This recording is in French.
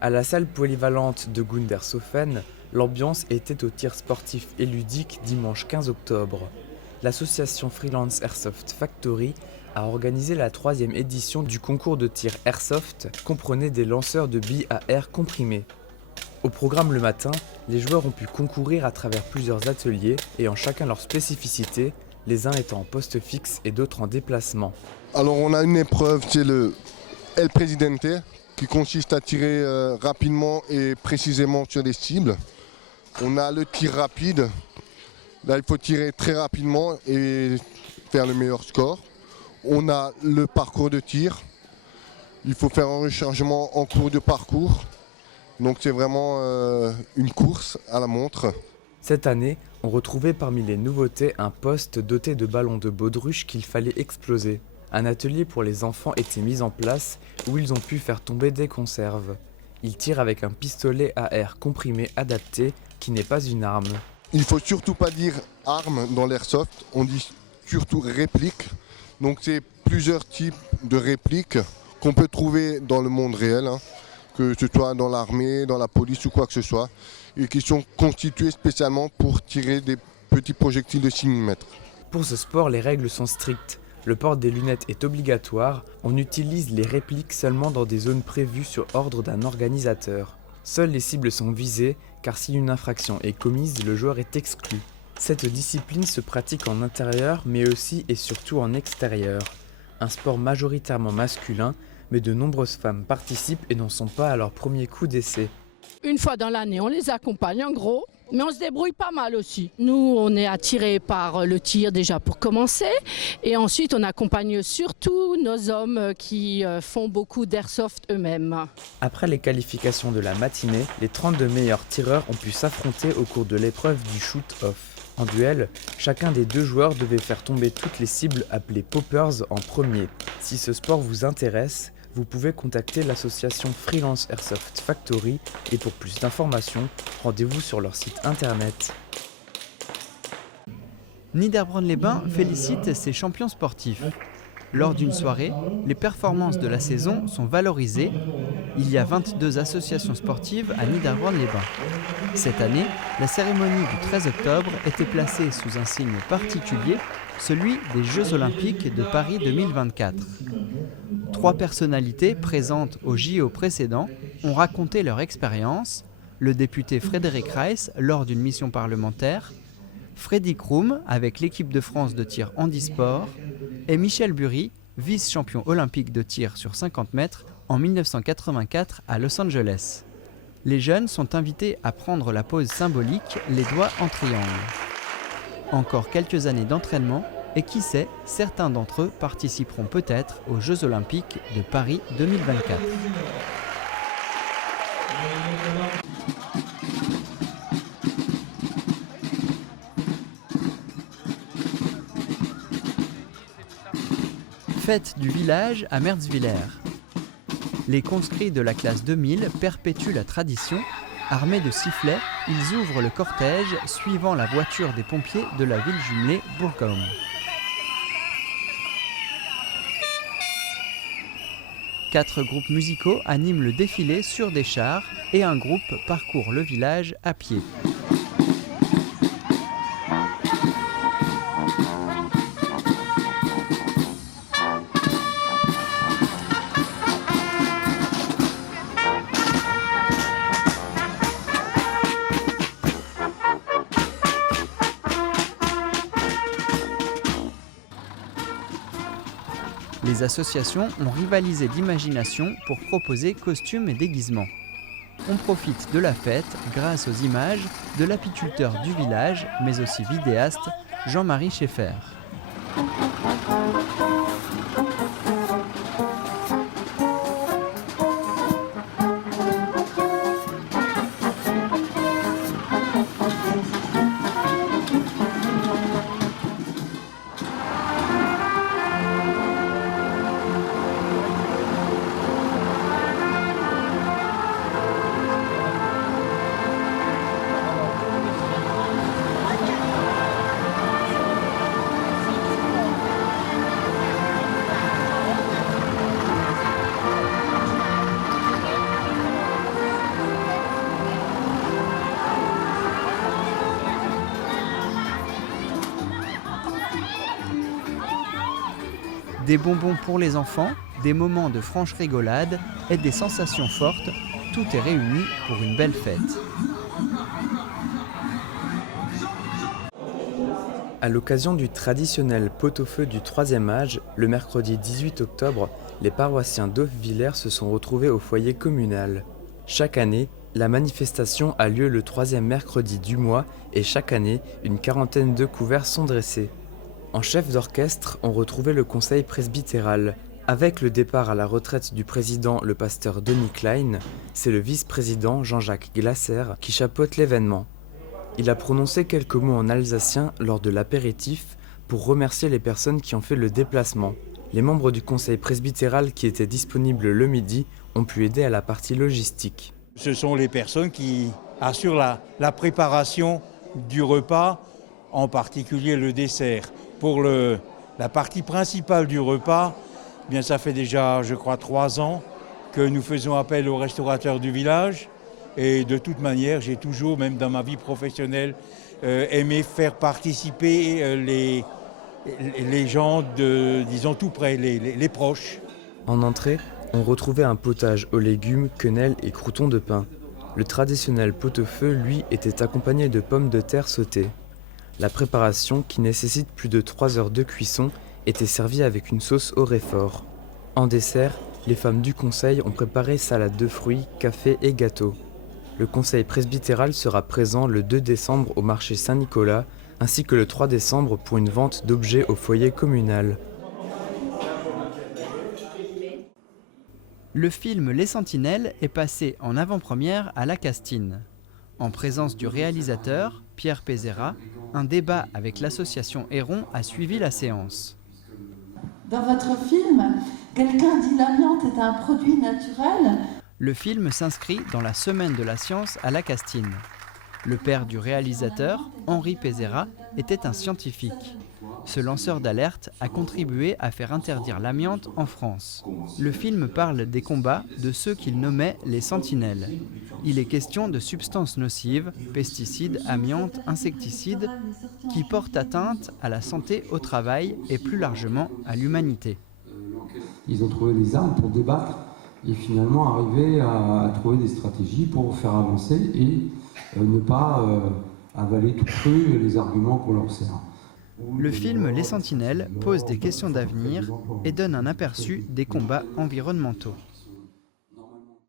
À la salle polyvalente de Gundershofen, l'ambiance était au tir sportif et ludique dimanche 15 octobre. L'association Freelance Airsoft Factory a organisé la 3e édition du concours de tir Airsoft comprenait des lanceurs de billes à air comprimé. Au programme le matin, les joueurs ont pu concourir à travers plusieurs ateliers ayant chacun leur spécificité, les uns étant en poste fixe et d'autres en déplacement. Alors on a une épreuve, c'est le El Presidente, qui consiste à tirer rapidement et précisément sur les cibles. On a le tir rapide, là il faut tirer très rapidement et faire le meilleur score. On a le parcours de tir, il faut faire un rechargement en cours de parcours. Donc c'est vraiment une course à la montre. Cette année, on retrouvait parmi les nouveautés un poste doté de ballons de baudruche qu'il fallait exploser. Un atelier pour les enfants était mis en place où ils ont pu faire tomber des conserves. Ils tirent avec un pistolet à air comprimé adapté qui n'est pas une arme. Il ne faut surtout pas dire arme dans l'airsoft, on dit surtout réplique. Donc c'est plusieurs types de répliques qu'on peut trouver dans le monde réel, que ce soit dans l'armée, dans la police ou quoi que ce soit, et qui sont constituées spécialement pour tirer des petits projectiles de 6 mm. Pour ce sport, les règles sont strictes. Le port des lunettes est obligatoire, on utilise les répliques seulement dans des zones prévues sur ordre d'un organisateur. Seules les cibles sont visées, car si une infraction est commise, le joueur est exclu. Cette discipline se pratique en intérieur, mais aussi et surtout en extérieur. Un sport majoritairement masculin, mais de nombreuses femmes participent et n'en sont pas à leur premier coup d'essai. Une fois dans l'année, on les accompagne en gros, mais on se débrouille pas mal aussi. Nous, on est attirés par le tir déjà pour commencer, et ensuite on accompagne surtout nos hommes qui font beaucoup d'airsoft eux-mêmes. Après les qualifications de la matinée, les 32 meilleurs tireurs ont pu s'affronter au cours de l'épreuve du shoot-off. En duel, chacun des deux joueurs devait faire tomber toutes les cibles appelées poppers en premier. Si ce sport vous intéresse, vous pouvez contacter l'association Freelance Airsoft Factory et pour plus d'informations, rendez-vous sur leur site internet. Niederbronn-les-Bains félicite ses champions sportifs. Lors d'une soirée, les performances de la saison sont valorisées. Il y a 22 associations sportives à Niederbronn-les-Bains. Cette année, la cérémonie du 13 octobre était placée sous un signe particulier, celui des Jeux Olympiques de Paris 2024. 3 personnalités présentes aux JO précédents ont raconté leur expérience. Le député Frédéric Reiss lors d'une mission parlementaire, Freddy Kroom avec l'équipe de France de tir handisport et Michel Bury, vice-champion olympique de tir sur 50 mètres en 1984 à Los Angeles. Les jeunes sont invités à prendre la pose symbolique, les doigts en triangle. Encore quelques années d'entraînement et qui sait, certains d'entre eux participeront peut-être aux Jeux Olympiques de Paris 2024. Fête du village à Merzwiller. Les conscrits de la classe 2000 perpétuent la tradition. Armés de sifflets, ils ouvrent le cortège suivant la voiture des pompiers de la ville jumelée Bourgogne. Quatre groupes musicaux animent le défilé sur des chars et un groupe parcourt le village à pied. Les associations ont rivalisé d'imagination pour proposer costumes et déguisements. On profite de la fête grâce aux images de l'apiculteur du village, mais aussi vidéaste, Jean-Marie Schaeffer. Des bonbons pour les enfants, des moments de franche rigolade et des sensations fortes, tout est réuni pour une belle fête. À l'occasion du traditionnel pot-au-feu du 3e âge, le mercredi 18 octobre, les paroissiens d'Auvillers se sont retrouvés au foyer communal. Chaque année, la manifestation a lieu le 3e mercredi du mois et chaque année, une quarantaine de couverts sont dressés. En chef d'orchestre, on retrouvait le conseil presbytéral. Avec le départ à la retraite du président, le pasteur Denis Klein, c'est le vice-président Jean-Jacques Glasser qui chapeaute l'événement. Il a prononcé quelques mots en alsacien lors de l'apéritif pour remercier les personnes qui ont fait le déplacement. Les membres du conseil presbytéral qui étaient disponibles le midi ont pu aider à la partie logistique. Ce sont les personnes qui assurent la préparation du repas, en particulier le dessert. Pour la partie principale du repas, eh bien ça fait déjà, je crois, 3 ans que nous faisons appel aux restaurateurs du village. Et de toute manière, j'ai toujours, même dans ma vie professionnelle, aimé faire participer les gens, disons tout près, les proches. En entrée, on retrouvait un potage aux légumes, quenelles et croûtons de pain. Le traditionnel pot-au-feu, lui, était accompagné de pommes de terre sautées. La préparation, qui nécessite plus de 3 heures de cuisson, était servie avec une sauce au réfort. En dessert, les femmes du conseil ont préparé salade de fruits, café et gâteaux. Le conseil presbytéral sera présent le 2 décembre au marché Saint-Nicolas, ainsi que le 3 décembre pour une vente d'objets au foyer communal. Le film Les Sentinelles est passé en avant-première à La Castine. En présence du réalisateur, Pierre Pézera, un débat avec l'association Héron a suivi la séance. Dans votre film, quelqu'un dit l'amiante est un produit naturel. Le film s'inscrit dans la Semaine de la science à La Castine. Le père du réalisateur, Henri Pézera, était un scientifique. Ce lanceur d'alerte a contribué à faire interdire l'amiante en France. Le film parle des combats de ceux qu'il nommait les sentinelles. Il est question de substances nocives, pesticides, amiante, insecticides, qui portent atteinte à la santé au travail et plus largement à l'humanité. Ils ont trouvé des armes pour débattre et finalement arriver à trouver des stratégies pour faire avancer et ne pas avaler tout cru les arguments qu'on leur sert. Le film Les Sentinelles pose des questions d'avenir et donne un aperçu des combats environnementaux.